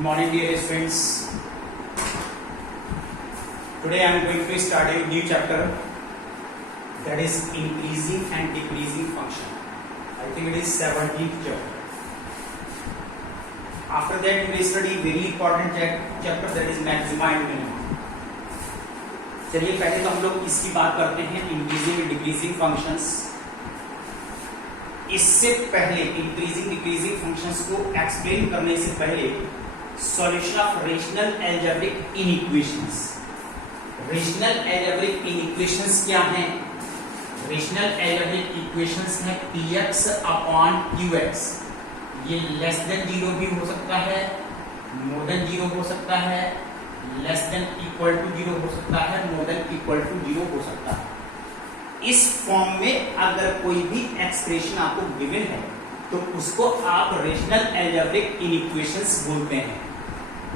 Good morning, dear students. Today I am going to start a new chapter, that is increasing and decreasing function. I think it is 17th chapter. After that we will study very important chapter, that is maxima and minima. चलिए पहले तो हम लोग इसकी बात करते हैं, increasing and decreasing functions. इससे पहले इंक्रीजिंग डिक्रीजिंग फंक्शंस को एक्सप्लेन करने से पहले solution of rational algebraic inequations. Rational algebraic inequations क्या हैं? रेशनल अलजेब्रिक इक्वेशंस है px अपॉन qx। ये लेस देन 0 भी हो सकता है, मोर देन 0 हो सकता है, लेस देन इक्वल टू 0 हो सकता है, मोर देन इक्वल टू 0 हो सकता है। इस फॉर्म में अगर कोई भी एक्सप्रेशन आपको गिवन है तो उसको आप रेशनल अलजेब्रिक इनइक्वेशंस बोलते हैं।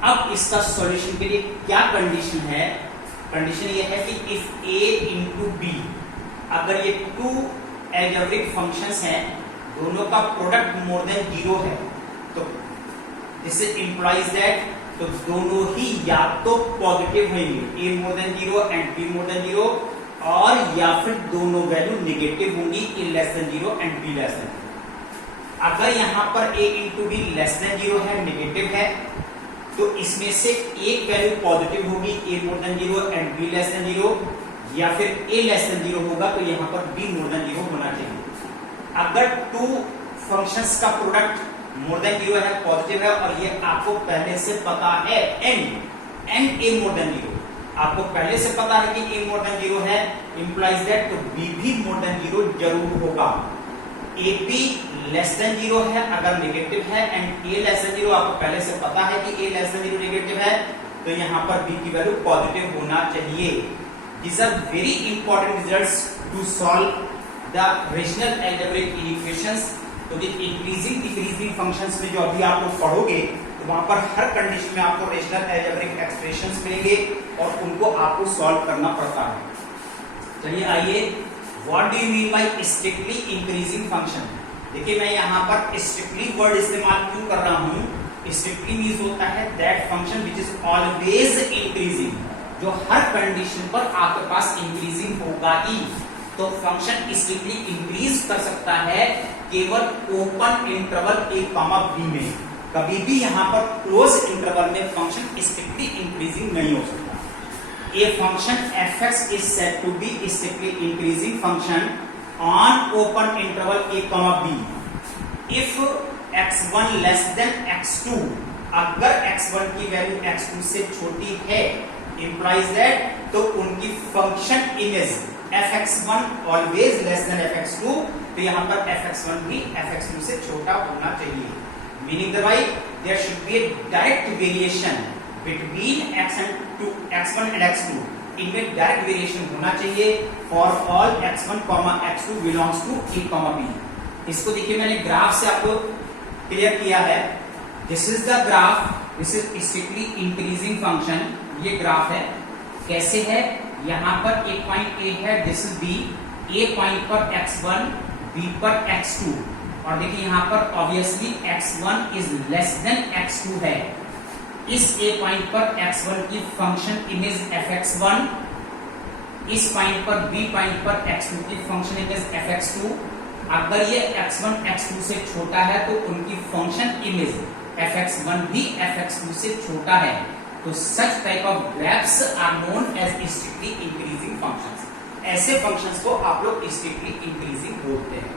अब इसका सॉल्यूशन के लिए क्या कंडीशन है? कंडीशन ये है कि इफ a इंटू बी, अगर ये टू अलजेब्रिक फंक्शंस हैं, दोनों का प्रोडक्ट मोर देन 0 है, तो दिस इंप्लाइज दैट तो दोनों ही या तो पॉजिटिव होंगे, a more than 0 and b more than 0, और या फिर दोनों वैल्यू नेगेटिव होंगी, a less than 0 and b less than 0। अगर यहां पर a into be less than 0 है, नेगेटिव है, तो इसमें से एक वैल्यू पॉजिटिव होगी, a more than 0 and b less than 0, या फिर a लेस देन 0 होगा तो यहां पर b मोर देन 0 होना चाहिए। अगर टू फंक्शंस का प्रोडक्ट मोर देन 0 है, पॉजिटिव है, और ये आपको पहले से पता है एंड a मोर देन 0, आपको पहले से पता है कि a मोर देन 0 है, इंप्लाइज दैट तो b भी मोर देन 0 जरूर होगा। a b लेस देन 0 है अगर नेगेटिव है, एंड a लेस देन 0 आपको पहले से पता है कि a लेस देन 0 नेगेटिव है, तो यहाँ पर b की वैल्यू पॉजिटिव होना चाहिए। These are very important results to solve the rational algebraic equations। तो ये इंक्रीजिंग डिक्रीजिंग फंक्शंस में जो अभी आप लोग पढ़ोगे तो वहां पर हर कंडीशन में आपको रेशनल अलजेब्रिक एक्सप्रेशंस मिलेंगे और उनको आपको सॉल्व करना पड़ता है। चलिए आइए, what do you mean by strictly increasing function? देखिए मैं यहाँ पर स्ट्रिक्टली वर्ड इस्तेमाल क्यों कर रहा हूँ? स्ट्रिक्टली मीन्स होता है that function which is always increasing, जो हर कंडीशन पर आपके पास इंक्रीजिंग होगा ही। तो फंक्शन स्ट्रिक्टली इंक्रीज कर सकता है केवल open interval a comma b में, कभी भी यहाँ पर क्लोज इंटरवल में फंक्शन स्ट्रिक्टली इंक्रीजिंग नहीं हो सकता। A function f(x) is said to be strictly increasing function on open interval a comma b if x1 less than x2। अगर x1 की वैल्यू x2 से छोटी है, implies that तो उनकी function image fx1 always less than fx2, तो यहाँ पर fx1 भी fx2 से छोटा होना चाहिए। Meaning the by there should be a direct variation between x1 and x2। इनमें डायरेक्ट वेरिएशन होना चाहिए for all x1, x2 belongs to a, b। इसको देखिए मैंने ग्राफ से आपको क्लियर किया है। This is the graph, this is strictly increasing function. ये ग्राफ है, कैसे है? यहाँ पर एक पॉइंट a है, this is b, a point पर x1, b पर x2, और देखिए यहाँ पर obviously x1 is less then x2 है। इस a पॉइंट पर x1 की फंक्शन इमेज fx1, इस पॉइंट पर b पॉइंट पर x2 की फंक्शन इमेज fx2। अगर ये x1 x2 से छोटा है तो उनकी फंक्शन इमेज fx1 भी fx2 से छोटा है। तो such type of graphs are known as strictly increasing functions. ऐसे फंक्शंस को आप लोग स्ट्रिक्टली इंक्रीजिंग बोलते हैं,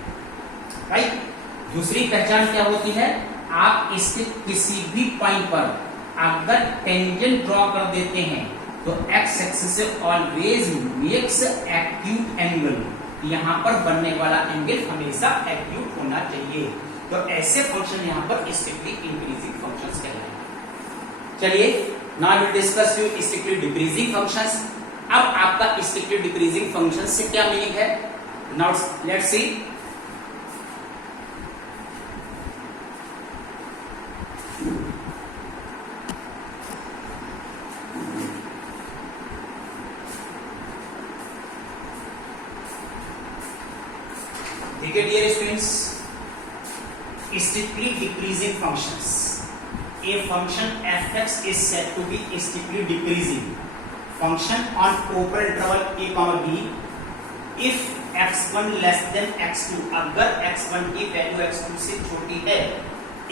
राइट? दूसरी पहचान क्या होती है? आप इसके किसी भी पॉइंट पर अगर टेंजेंट ड्रॉ कर देते हैं तो एक्स एक्सिस से ऑलवेज मेक्स एक्यूट एंगल, यहाँ पर बनने वाला एंगल हमेशा एक्यूट होना चाहिए। तो ऐसे फंक्शन यहाँ पर स्ट्रिक्टली इंक्रीजिंग फंक्शंस कहलाएंगे। चलिए now we discuss you strictly decreasing functions. अब आपका स्ट्रिक्टली डिक्रीजिंग फंक्शंस से क्या मीनिंग है? Now let's see. देखिए dear students, strictly decreasing functions a function fx is said to be steeply decreasing function on open interval a comma b if x1 less than x2, अगर x1 की value x2 से छोटी है,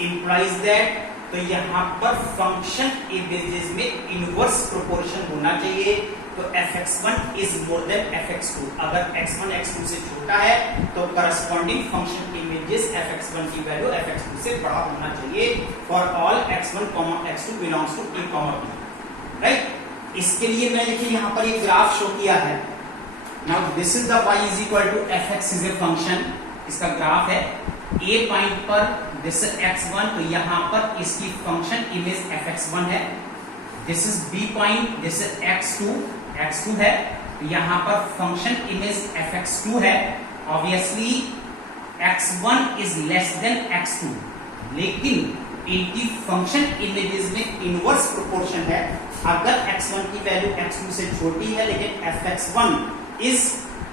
implies that, तो यहाँ पर function images में inverse proportion होना चाहिए, तो fx1 is more than fx2, अगर x1 x2 से छोटा है तो करस्पॉन्डिंग फंक्शन इमेजेस fx1 की वैल्यू fx2 से बड़ा होना चाहिए for all x1, x2 belongs to a, b, right. इसके लिए मैं देखिए यहाँ पर एक ग्राफ शो किया है। Now this is the y is equal to fx is a function, इसका ग्राफ है a पॉइंट पर, this is x1, तो यहाँ पर इसकी फंक्शन इमेज fx1 है, this is b point, this is x2 है, यहाँ पर फंक्शन इमेज fx2 है, obviously x1 is less than x2, लेकिन इनकी फंक्शन इमेजेस में इनवर्स प्रोपोर्शन है, अगर x1 की वैल्यू x2 से छोटी है लेकिन fx1 is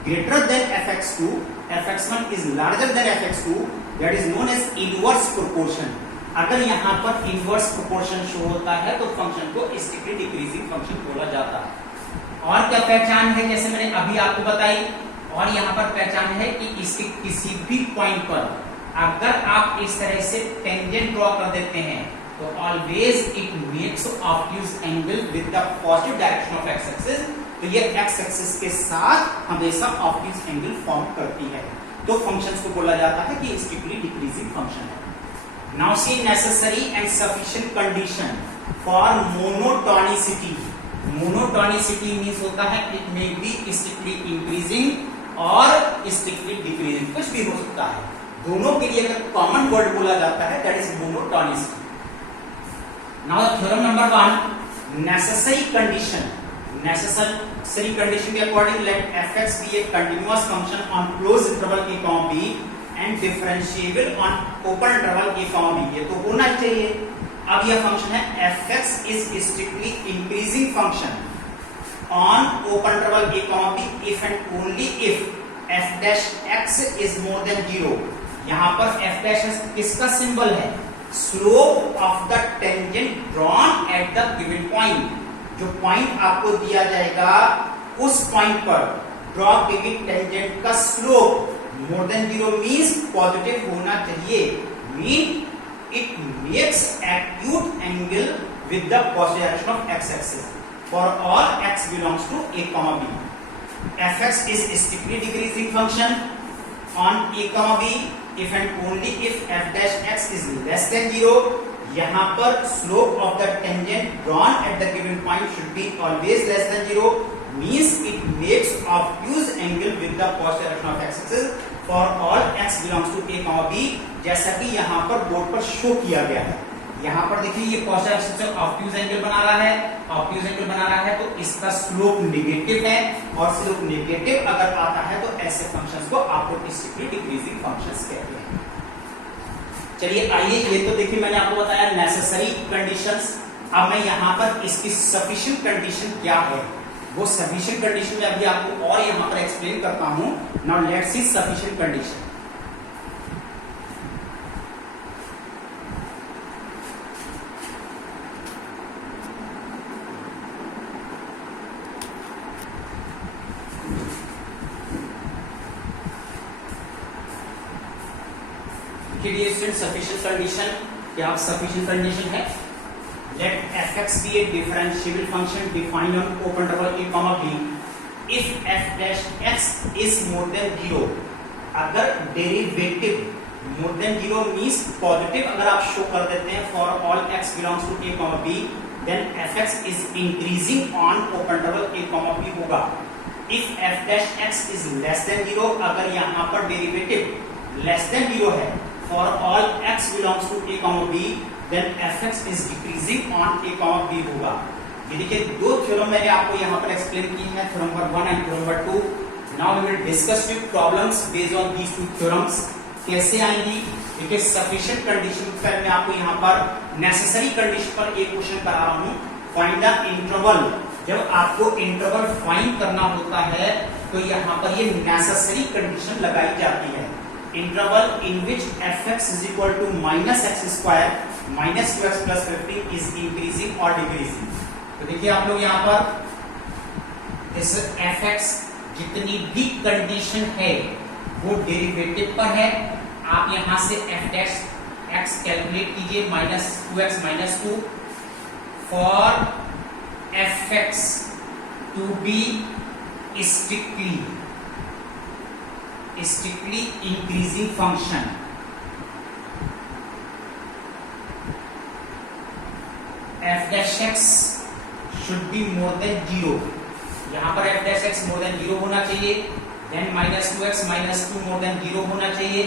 greater than fx2, fx1 is larger than fx2, that is known as inverse proportion। अगर यहाँ पर inverse proportion शो होता है तो फंक्शन को स्टेपली डिक्रीजिंग फंक्शन बोला जाता है। और क्या पहचान है, जैसे मैंने अभी आपको बताई, और यहाँ पर पहचान है कि इसके किसी भी पॉइंट पर अगर आप इस तरह से टेंजेंट ड्रॉ कर देते हैं तो always it makes obtuse angle with the positive direction of x axis, तो ये एक्स एक्सिस के साथ हमेशा ऑब्ट्यूज एंगल फॉर्म करती है, तो फंक्शंस को बोला जाता है कि स्टेपली डिक्रीजिंग फंक्शन है। Now see necessary and sufficient condition for monotonicity. Monotonicity means होता है इट मे बी स्टेपली इंक्रीजिंग और स्टेपली डिक्रीजिंग, कुछ भी हो सकता है, दोनों के लिए अगर कॉमन वर्ड बोला जाता है that is monotonicity. Now theorem number 1, necessary condition. Necessary condition के according let fx be a continuous function on closed interval a comma b and differentiable on open interval a comma b, ये तो होना चाहिए। अब यह function है fx is strictly increasing function on open interval a comma b if and only if f dash x is more than 0। यहाँ पर f dash किसका सिंबल है, slope of the tangent drawn at the given point, जो point आपको दिया जाएगा उस point पर ड्रॉ गिवन टेंजेंट का slope more than 0 means positive होना चाहिए, mean it makes acute angle with the positive direction of x axis for all x belongs to a, b। fx is strictly decreasing function on a, b if and only if f dash x is less than 0। यहाँ पर slope of the tangent drawn at the given point should be always less than 0, means it makes obtuse angle with the positive direction of x axis for all x belongs to a, b, जैसा कि यहाँ पर board पर show किया गया है। यहाँ पर देखिए ये पॉजिटिव एक्सिस से ऑब्ट्यूज एंगल बना रहा है, ऑब्ट्यूज एंगल बना रहा है तो इसका स्लोप नेगेटिव है, और स्लोप नेगेटिव अगर आता है तो ऐसे फंक्शंस को आपको स्टेपली डिक्रीजिंग फंक्शंस कहते हैं। चलिए आइए, ये तो देखिए मैंने आपको बताया नेसेसरी कंडीशंस। अब मैं यहाँ पर इसकी सफिशिएंट कंडीशन क्या है वो सफिशिएंट कंडीशन में अभी आपको और यहाँ पर एक्सप्लेन करता हूँ। Now let's C sufficient condition. Sufficient condition, क्या आप सफिशिएंट कंडीशन है, late fx be a differentiable function defined on open interval a, b if f dash x is more than 0। अगर derivative more than 0 means positive अगर आप show कर देते हैं for all x belongs to a, b then fx is increasing on open interval a, b होगा। if f dash x is less than 0, अगर यहाँ पर डेरिवेटिव less than 0 है for all x belongs to a, b then fx is decreasing on a, b होगा। ये देखिए दो theorem मैंने आपको यहाँ पर एक्सप्लेन किए हैं, theorem number 1 and theorem number 2। Now we will discuss with problems based on these two theorems. कैसे आएंगी, देखिए सफिशिएंट कंडीशन पर मैं आपको यहाँ पर नेसेसरी कंडीशन पर एक क्वेश्चन करा रहा हूँ, फाइंड द इंटरवल। जब आपको इंटरवल फाइंड करना होता है तो यहाँ पर ये नेसेसरी कंडीशन लगाई जाती है। interval in which fx is equal to minus x square minus 2x plus 15 is increasing और डिक्रीजिंग। तो देखिए आप लोग यहाँ पर इस fx जितनी भी कंडीशन है वो डेरिवेटिव पर है। आप यहां से f डैश x कैलकुलेट कीजिए minus 2x minus 2 for fx to be strictly increasing function, f dash x should be more than 0। यहां पर f dash x more than 0 होना चाहिए, then minus 2x minus 2 more than 0 होना चाहिए।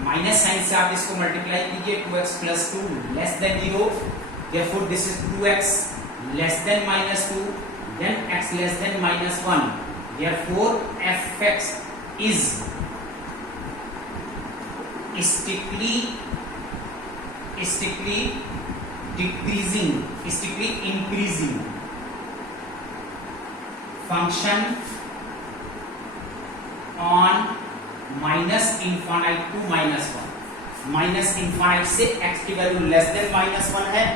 Minus sine से आप इसको मल्टीप्लाई कीजिए 2x plus 2 less than 0, therefore this is 2x less than minus 2, then x less than minus 1, therefore fx is strictly decreasing, strictly increasing function on minus infinite to minus 1। Minus infinite से x की value less than minus 1 है,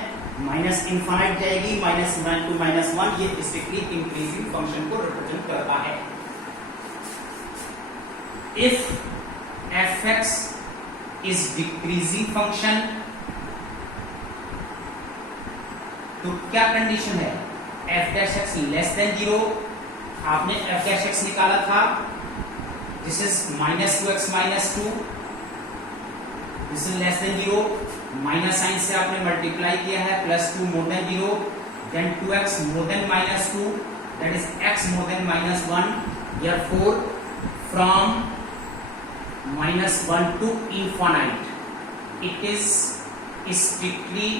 minus infinite जाएगी minus 9 to minus 1। ये strictly increasing function को represent करता है। If fx is decreasing function, तो क्या कंडीशन है? f dash x less than 0। आपने f dash x निकाला था, this is minus 2x minus 2, this is less than 0। Minus sine से आपने मल्टीप्लाई किया है plus 2 more than 0, then 2x more than minus 2, that is x more than minus 1। therefore from minus 1 to infinite, it is strictly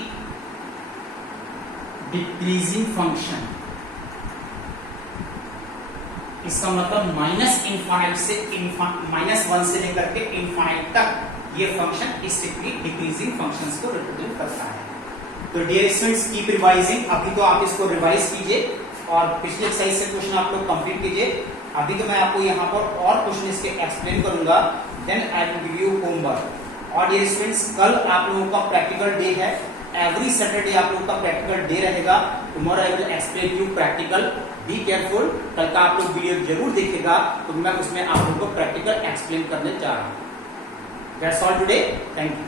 decreasing function। इसका मतलब minus infinite से minus 1 से लेकर के इन्फाइनाइट तक ये फंक्शन स्ट्रिक्टली डिक्रीजिंग फंक्शंस को represent करता है। तो डियर स्टूडेंट्स कीप रिवाइजिंग। अभी तो आप इसको रिवाइज कीजिए और पिछले एक्सरसाइज से क्वेश्चन आप लोग कंप्लीट कीजिए। अभी तो मैं आपको यहाँ पर और क्वेश्चन इसके एक्सप्लेन करूंगा, then I will give you homework. और डियर स्टूडेंट्स कल आप लोगों का प्रैक्टिकल डे है, एवरी सैटरडे आप लोगों का प्रैक्टिकल डे रहेगा। Tomorrow I will explain you practical, be careful. कल का आप लोग वीडियो जरूर देखिएगा, तो मैं उसमें आप लोगों को प्रैक्टिकल एक्सप्लेन करने जा रहा हूँ। That's all today, thank you.